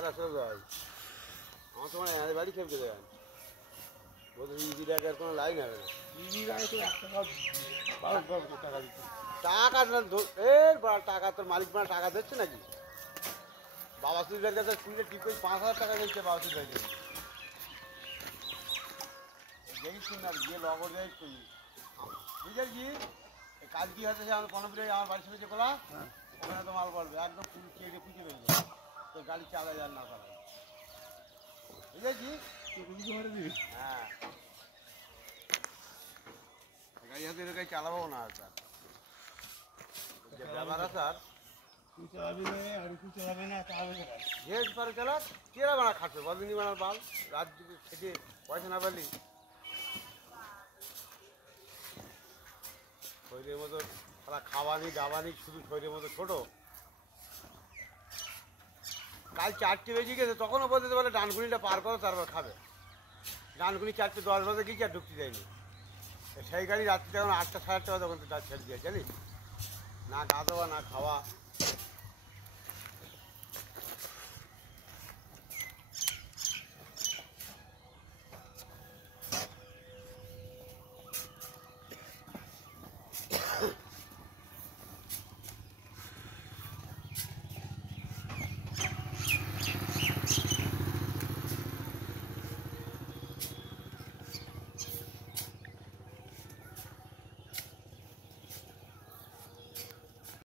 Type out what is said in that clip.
আমার তোমার বাড়ি খেলতে দেবেন বলতে ইজি টাকার কোনো লাইন হবে না। ইজি গাড়ি তো 1 টাকা 12 টাকা দিচ্ছে। টাকা টাকা তোর মালিক মানে টাকা দিচ্ছে নাকি? বাবা সুবিধার কাছে শুনলে ঠিক করে 5,000 টাকা দিচ্ছে বাবা সুবিধার জন্য। দেখিস না গিয়ে লগর যাই তুই বুঝেছি কাজ কি হচ্ছে সে আমার পনেরো আমার বাড়ির সামনে যে কোলা ওখানে তো মাল পড়বে একদম কেটে পুঁজে রয়ে যাবে তোর গাড়ি চালা যার না করা বুঝেছি। হ্যাঁ গাড়ি হাতে গাড়ি চালাবো না আর স্যার যে ব্যাপার আছে আর তুই চালাবি না আর তুই চালাবি না চালাবে যে পারে চালা কেরা বানা খাচ্ছে বদিনী বানার বাল রাত দিকে খেটে পয়সা না পারলি শরীরের মতো তারা খাওয়ানি দাবানি শুধু শরীরের মতো ছোটো। কাল 4টে বেজে গেছে তখনও বলতে বলে ডানকুনিটা পার করো তারপর খাবে। ডানকুনি 4টে 10 বাজে গিয়েছি আর ঢুকতে যায়নি সেই গাড়ি রাত্রিতে এখন 8টা 8:30 বাজে তখন তো ছেড়ে দিয়ে জানিস না গা দেওয়া না খাওয়া।